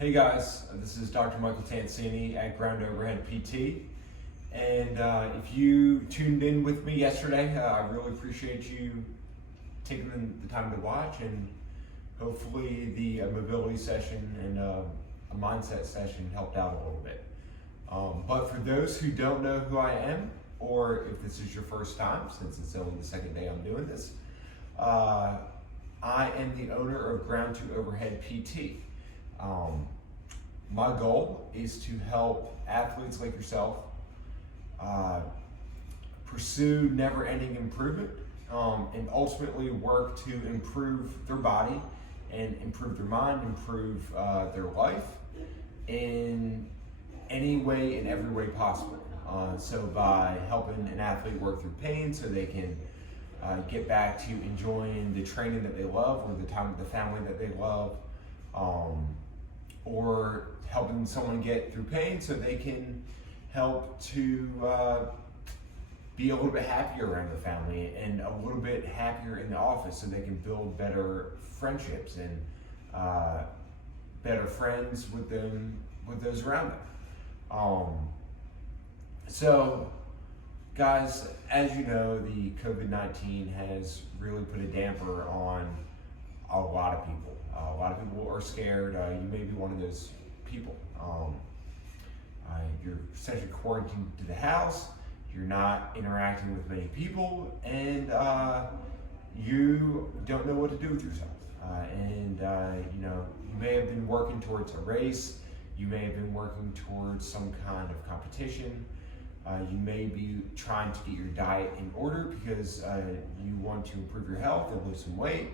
Hey guys, this is Dr. Michael Tansini at Ground Overhead PT. And if you tuned in with me yesterday, I really appreciate you taking the time to watch, and hopefully the mobility session and a mindset session helped out a little bit. But for those who don't know who I am, or if this is your first time, since it's only the second day I'm doing this, I am the owner of Ground to Overhead PT. My goal is to help athletes like yourself pursue never-ending improvement and ultimately work to improve their body and improve their mind, improve their life in any way and every way possible. So by helping an athlete work through pain so they can get back to enjoying the training that they love or the time with the family that they love, or helping someone get through pain so they can help to be a little bit happier around the family and a little bit happier in the office so they can build better friendships and better friends with those around them. So guys, as you know, the COVID-19 has really put a damper on a lot of people. A lot of people are scared. You may be one of those people. You're essentially quarantined to the house. You're not interacting with many people, and you don't know what to do with yourself. You may have been working towards a race. You may have been working towards some kind of competition. You may be trying to get your diet in order because you want to improve your health and lose some weight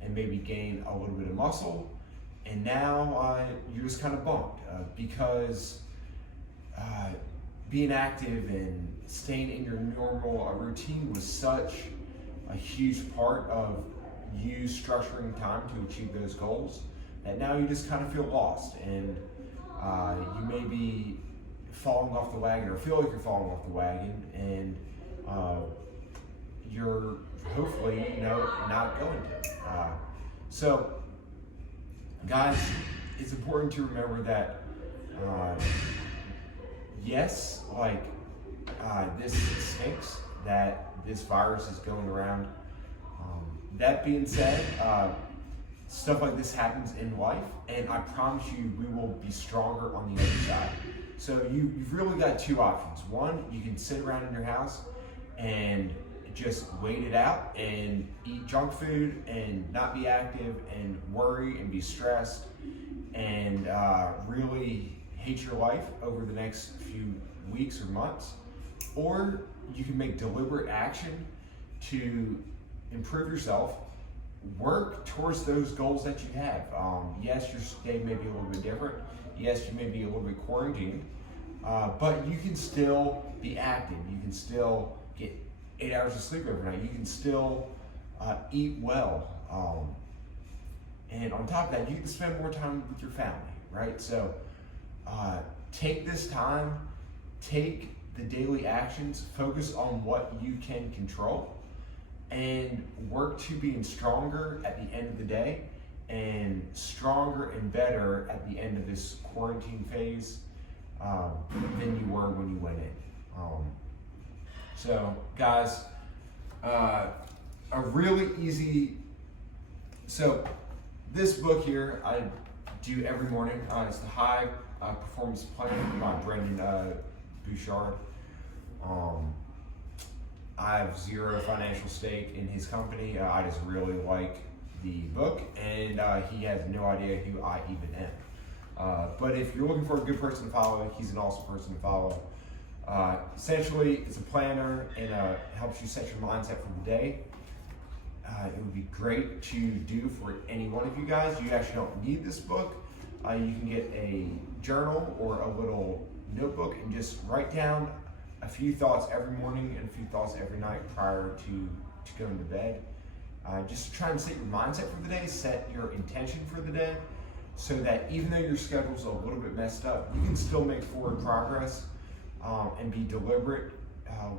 and maybe gain a little bit of muscle. And now you're just kind of bummed because being active and staying in your normal routine was such a huge part of you structuring time to achieve those goals that now you just kind of feel lost, and you may be falling off the wagon or feel like you're falling off the wagon, and you're hopefully not going to. So guys, it's important to remember that yes, this stinks that this virus is going around. That being said, stuff like this happens in life, and I promise you we will be stronger on the other side. So you've really got two options. One, you can sit around in your house and just wait it out and eat junk food and not be active and worry and be stressed and really hate your life over the next few weeks or months. Or you can make deliberate action to improve yourself, work towards those goals that you have. Yes, your day may be a little bit different. Yes, you may be a little bit quarantined, but you can still be active. You can still get 8 hours of sleep every night. You can still eat well. And on top of that, you can spend more time with your family, right? So take this time, take the daily actions, focus on what you can control, and work to being stronger at the end of the day and stronger and better at the end of this quarantine phase than you were when you went in. So guys, a really easy, so this book here I do every morning. It's the High Performance Plan by Brendon Burchard. I have zero financial stake in his company. I just really like the book, and he has no idea who I even am. But if you're looking for a good person to follow, he's an awesome person to follow. Essentially, it's a planner and helps you set your mindset for the day. It would be great to do for any one of you guys. You actually don't need this book. You can get a journal or a little notebook and just write down a few thoughts every morning and a few thoughts every night prior to going to bed. Just try and set your mindset for the day, set your intention for the day, so that even though your schedule's a little bit messed up, you can still make forward progress and be deliberate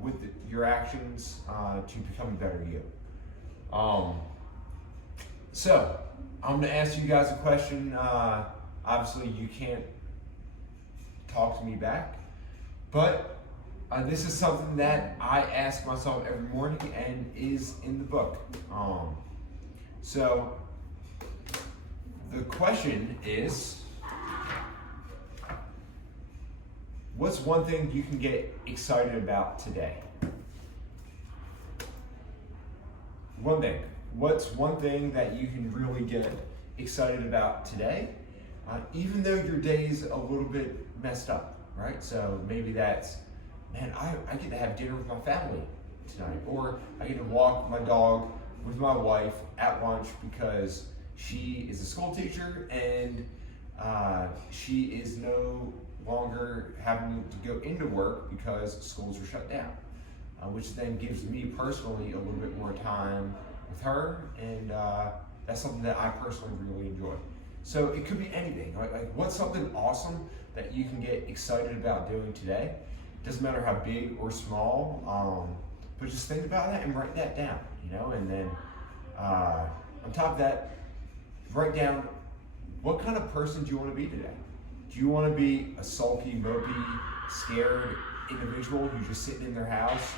with your actions to become a better you. So I'm going to ask you guys a question Obviously, you can't talk to me back, but this is something that I ask myself every morning and is in the book. So the question is, what's one thing you can get excited about today? One thing. What's one thing that you can really get excited about today? Even though your day's a little bit messed up, right? So maybe that's, man, I get to have dinner with my family tonight, or I get to walk my dog with my wife at lunch because she is a school teacher and she is no longer having to go into work because schools are shut down, which then gives me personally a little bit more time with her, and that's something that I personally really enjoy. So it could be anything, right? Like what's something awesome that you can get excited about doing today? Doesn't matter how big or small, but just think about that and write that down, you know? And then on top of that, write down what kind of person do you want to be today? Do you want to be a sulky, mopey, scared individual who's just sitting in their house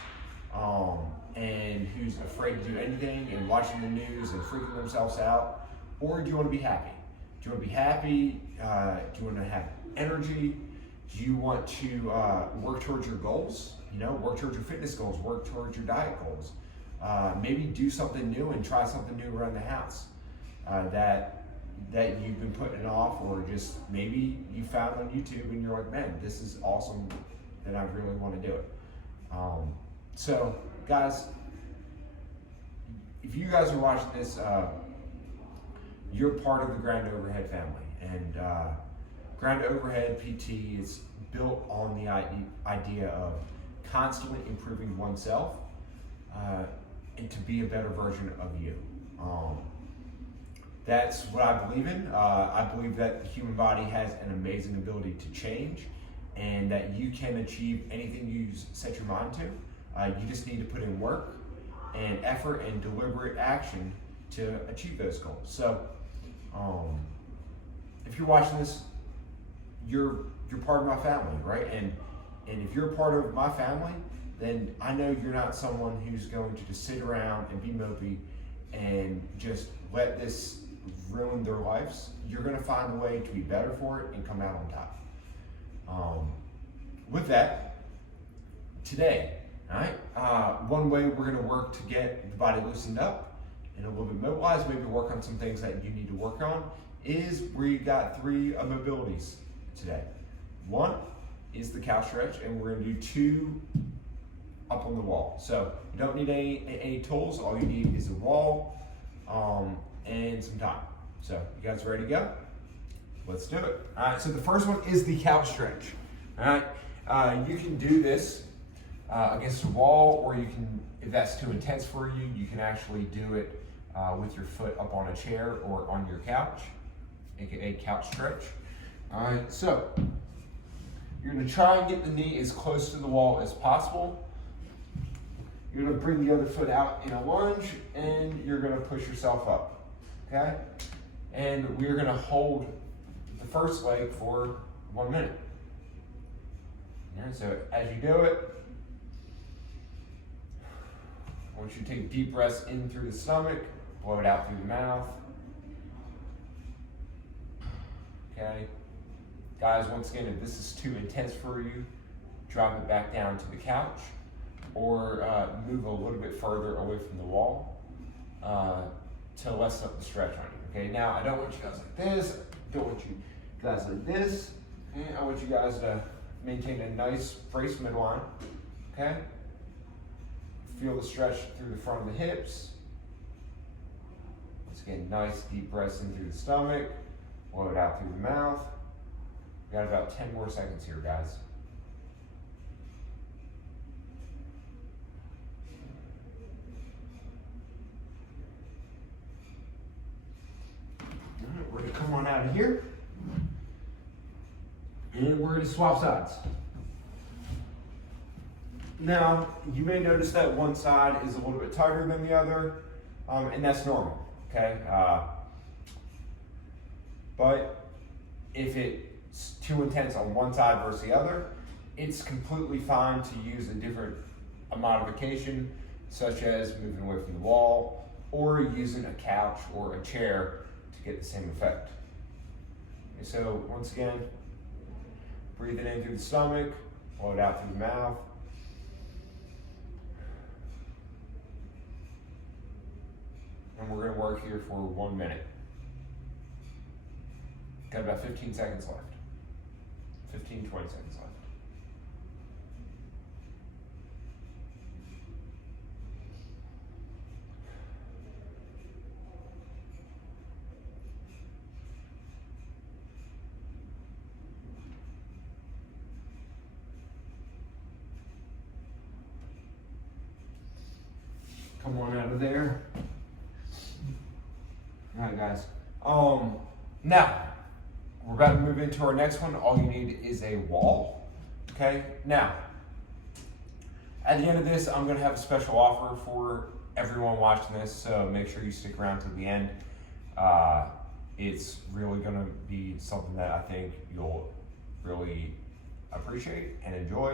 and who's afraid to do anything and watching the news and freaking themselves out? Or do you want to be happy? Do you want to be happy? Do you want to have energy? Do you want to work towards your goals? You know, work towards your fitness goals, work towards your diet goals. Maybe do something new and try something new around the house that you've been putting off, or just maybe you found on YouTube and you're like, man, this is awesome, and I really want to do it. So, guys, if you guys are watching this, you're part of the Grand Overhead family, and Grand Overhead PT is built on the idea of constantly improving oneself and to be a better version of you. That's what I believe in. I believe that the human body has an amazing ability to change, and that you can achieve anything you set your mind to. You just need to put in work and effort and deliberate action to achieve those goals. So if you're watching this, you're part of my family, right? And if you're part of my family, then I know you're not someone who's going to just sit around and be mopey and just let this ruin their lives. You're going to find a way to be better for it and come out on top. With that, today, all right, one way we're going to work to get the body loosened up and a little bit mobilized, maybe work on some things that you need to work on, is we got 3 mobilities today. One is the cow stretch, and we're going to do 2 up on the wall. So you don't need any tools. All you need is a wall and some time. So you guys ready to go? Let's do it. All right, so the first one is the cow stretch. All right, you can do this against a wall, or you can, if that's too intense for you, you can actually do it with your foot up on a chair or on your couch, aka couch stretch. All right, so you're gonna try and get the knee as close to the wall as possible. You're gonna bring the other foot out in a lunge, and you're gonna push yourself up, okay? And we're gonna hold the first leg for 1 minute. All right, so as you do it, I want you to take deep breaths in through the stomach, blow it out through the mouth. Okay. Guys, once again, if this is too intense for you, drop it back down to the couch, or move a little bit further away from the wall to lessen up the stretch on you. Okay, now I don't want you guys like this, I don't want you guys like this, and I want you guys to maintain a nice brace midline. Okay? Feel the stretch through the front of the hips. Once again, nice deep breaths in through the stomach, blow it out through the mouth. We got about 10 more seconds here, guys. All right, we're gonna come on out of here, and we're gonna swap sides. Now, you may notice that one side is a little bit tighter than the other, and that's normal, okay? But If it's too intense on one side versus the other, it's completely fine to use a modification, such as moving away from the wall or using a couch or a chair to get the same effect. Okay, so once again, breathe it in through the stomach, blow it out through the mouth. And we're going to work here for 1 minute. Got about 15 seconds left. 15, 20 seconds left. Come on out of there. All right, guys. Now, we're about to move into our next one. All you need is a wall. Okay? Now, at the end of this, I'm going to have a special offer for everyone watching this, so make sure you stick around to the end. It's really going to be something that I think you'll really appreciate and enjoy,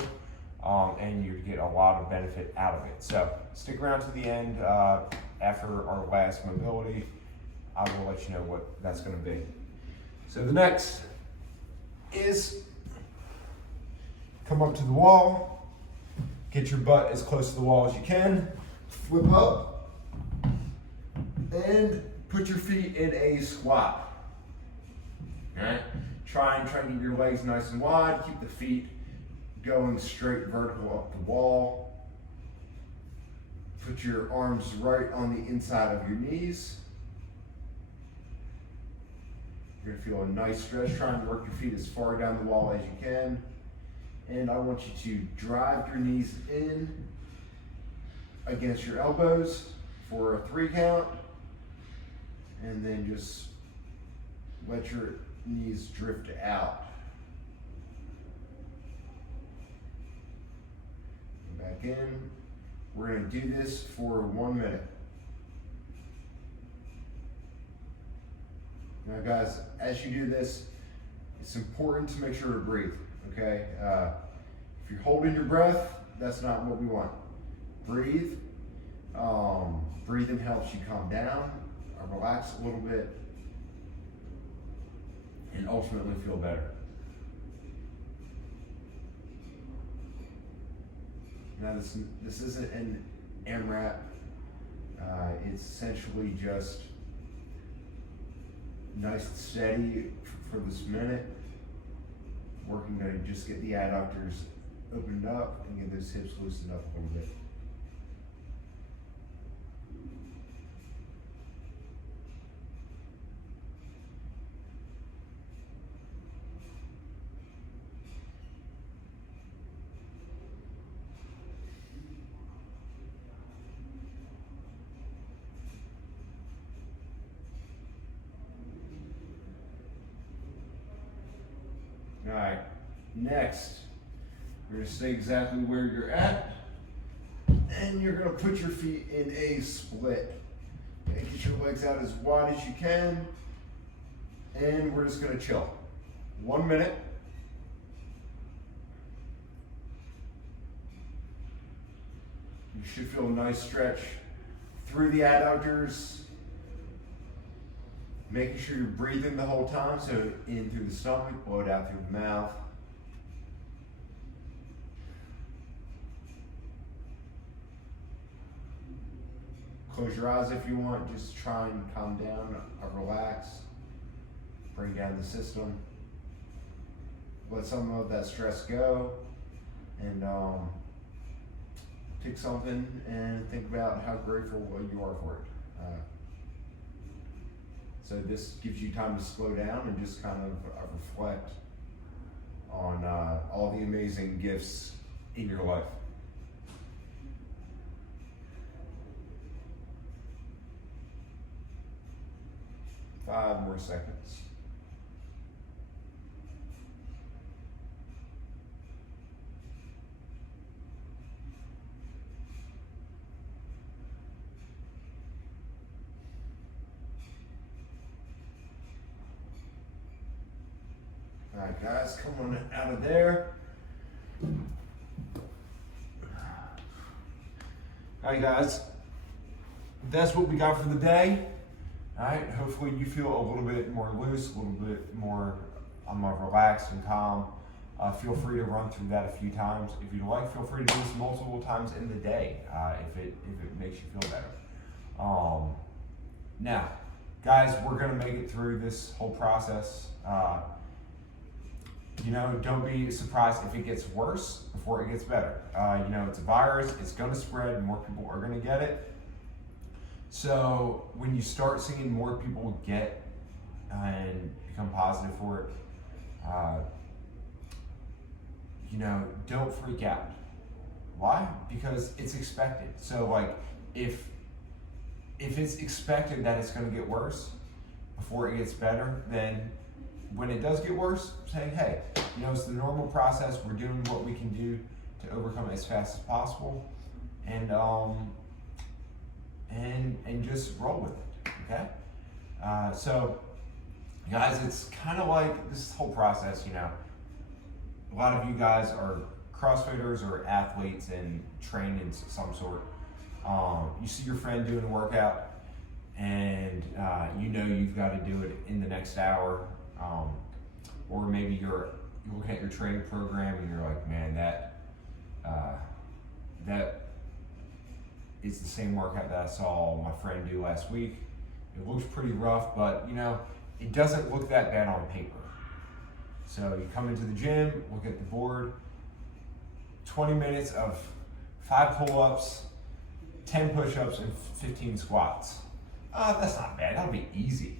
and you get a lot of benefit out of it. So stick around to the end. After our last mobility, I will let you know what that's going to be. So the next is come up to the wall, get your butt as close to the wall as you can, flip up, and put your feet in a squat. All right? Try and get your legs nice and wide, keep the feet going straight vertical up the wall. Put your arms right on the inside of your knees. You're gonna feel a nice stretch, trying to work your feet as far down the wall as you can. And I want you to drive your knees in against your elbows for a 3 count. And then just let your knees drift out. Back in. We're gonna do this for 1 minute. Now guys, as you do this, it's important to make sure to breathe, okay? If you're holding your breath, that's not what we want. Breathe. Breathing helps you calm down, relax a little bit, and ultimately feel better. Now this isn't an AMRAP. It's essentially just nice and steady for this minute. Working to just get the adductors opened up and get those hips loosened up a little bit. All right, next, you're gonna stay exactly where you're at, and you're gonna put your feet in a split. Okay, get your legs out as wide as you can, and we're just gonna chill. 1 minute. You should feel a nice stretch through the adductors. Making sure you're breathing the whole time, so in through the stomach, blow it out through the mouth. Close your eyes if you want, just try and calm down, relax, bring down the system. Let some of that stress go, and take something and think about how grateful you are for it. So this gives you time to slow down and just kind of reflect on all the amazing gifts in your life. 5 more seconds. All right, guys, come on out of there. All right, guys, that's what we got for the day. All right, hopefully you feel a little bit more loose, a little bit more relaxed and calm. Feel free to run through that a few times. If you'd like, feel free to do this multiple times in the day if it makes you feel better. Now, guys, we're gonna make it through this whole process. Don't be surprised if it gets worse before it gets better. It's a virus, it's gonna spread, more people are gonna get it. So when you start seeing more people get and become positive for it, don't freak out. Why? Because it's expected. So if it's expected that it's gonna get worse before it gets better, then when it does get worse, saying, hey, it's the normal process. We're doing what we can do to overcome it as fast as possible, and just roll with it. Okay. So, guys, it's kind of like this whole process. A lot of you guys are CrossFitters or athletes and train in some sort. You see your friend doing a workout, and you've got to do it in the next hour. Or maybe you're looking at your training program and you're like, man, that is the same workout that I saw my friend do last week. It looks pretty rough, but it doesn't look that bad on paper. So you come into the gym, look at the board, 20 minutes of 5 pull-ups, 10 push-ups, and 15 squats. That's not bad, that'll be easy.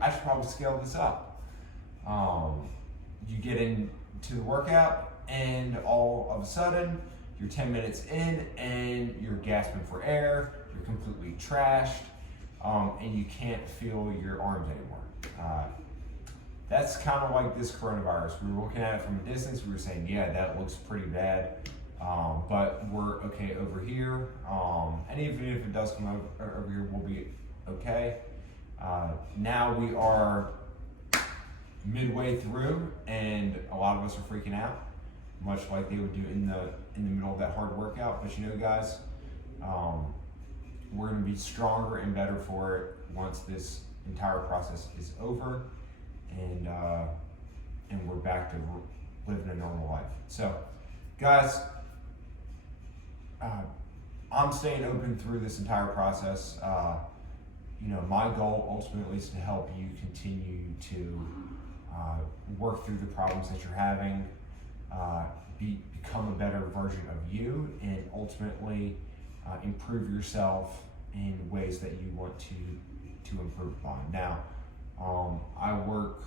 I should probably scale this up. You get into the workout, and all of a sudden, you're 10 minutes in, and you're gasping for air, you're completely trashed, and you can't feel your arms anymore. That's kind of like this coronavirus. We were looking at it from a distance, we were saying, yeah, that looks pretty bad, but we're okay over here, and even if it does come over here, we'll be okay. Now we are midway through, and a lot of us are freaking out, much like they would do in the middle of that hard workout. But guys, we're going to be stronger and better for it once this entire process is over, and we're back to living a normal life. So, guys, I'm staying open through this entire process. My goal ultimately is to help you continue to work through the problems that you're having, become a better version of you, and ultimately improve yourself in ways that you want to improve upon. Now, I work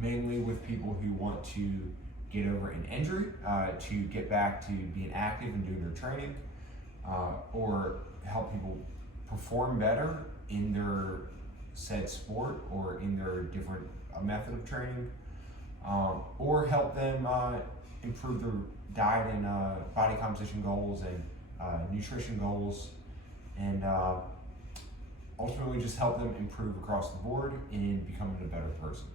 mainly with people who want to get over an injury, to get back to being active and doing their training, or help people perform better in their said sport or in their different method of training, or help them improve their diet and body composition goals and nutrition goals, and ultimately just help them improve across the board in becoming a better person.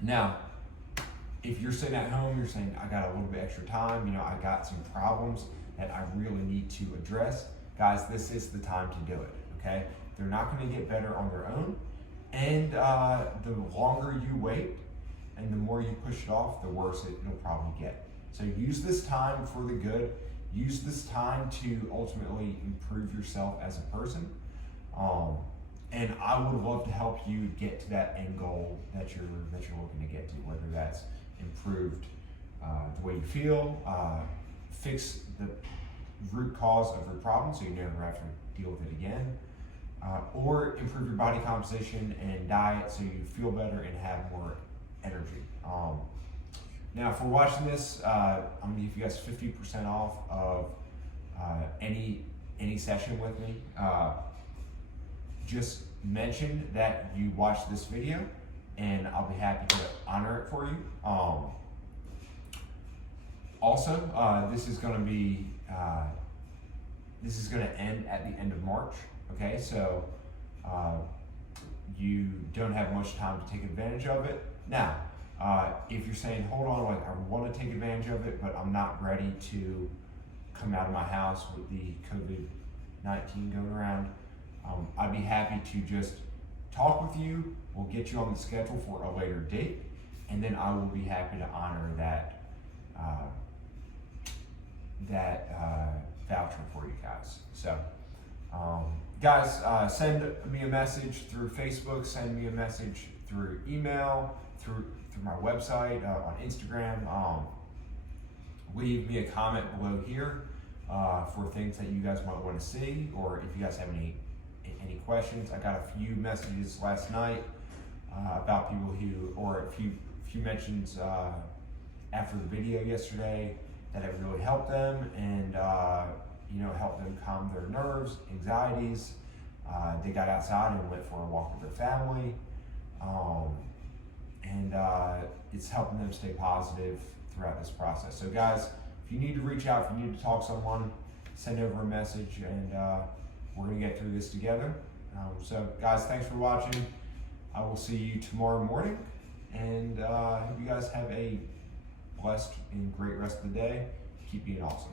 Now, if you're sitting at home, you're saying, I got a little bit extra time, I got some problems that I really need to address, guys, this is the time to do it, okay? They're not going to get better on their own, and the longer you wait and the more you push it off, the worse it'll probably get. So use this time for the good. Use this time to ultimately improve yourself as a person. And I would love to help you get to that end goal that you're looking to get to, whether that's improved the way you feel, fix the root cause of your problem so you never have to deal with it again, or improve your body composition and diet so you feel better and have more energy. Now, if we're watching this, I'm gonna give you guys 50% off of any session with me. Just mention that you watched this video, and I'll be happy to honor it for you. Also, this is going to end at the end of March. Okay, so you don't have much time to take advantage of it. Now, if you're saying, hold on, like I want to take advantage of it, but I'm not ready to come out of my house with the COVID-19 going around, I'd be happy to just talk with you. We'll get you on the schedule for a later date, and then I will be happy to honor that voucher for you guys. So, guys, send me a message through Facebook, send me a message through email, through my website, on Instagram. Leave me a comment below here for things that you guys might want to see, or if you guys have any questions. I got a few messages last night about people or a few mentions after the video yesterday that it really helped them, and helped them calm their nerves, anxieties. They got outside and went for a walk with their family, and it's helping them stay positive throughout this process. So guys, if you need to reach out, if you need to talk to someone, send over a message, and we're gonna get through this together. So guys, thanks for watching. I will see you tomorrow morning, and I hope you guys have a blessed and great rest of the day. Keep being awesome.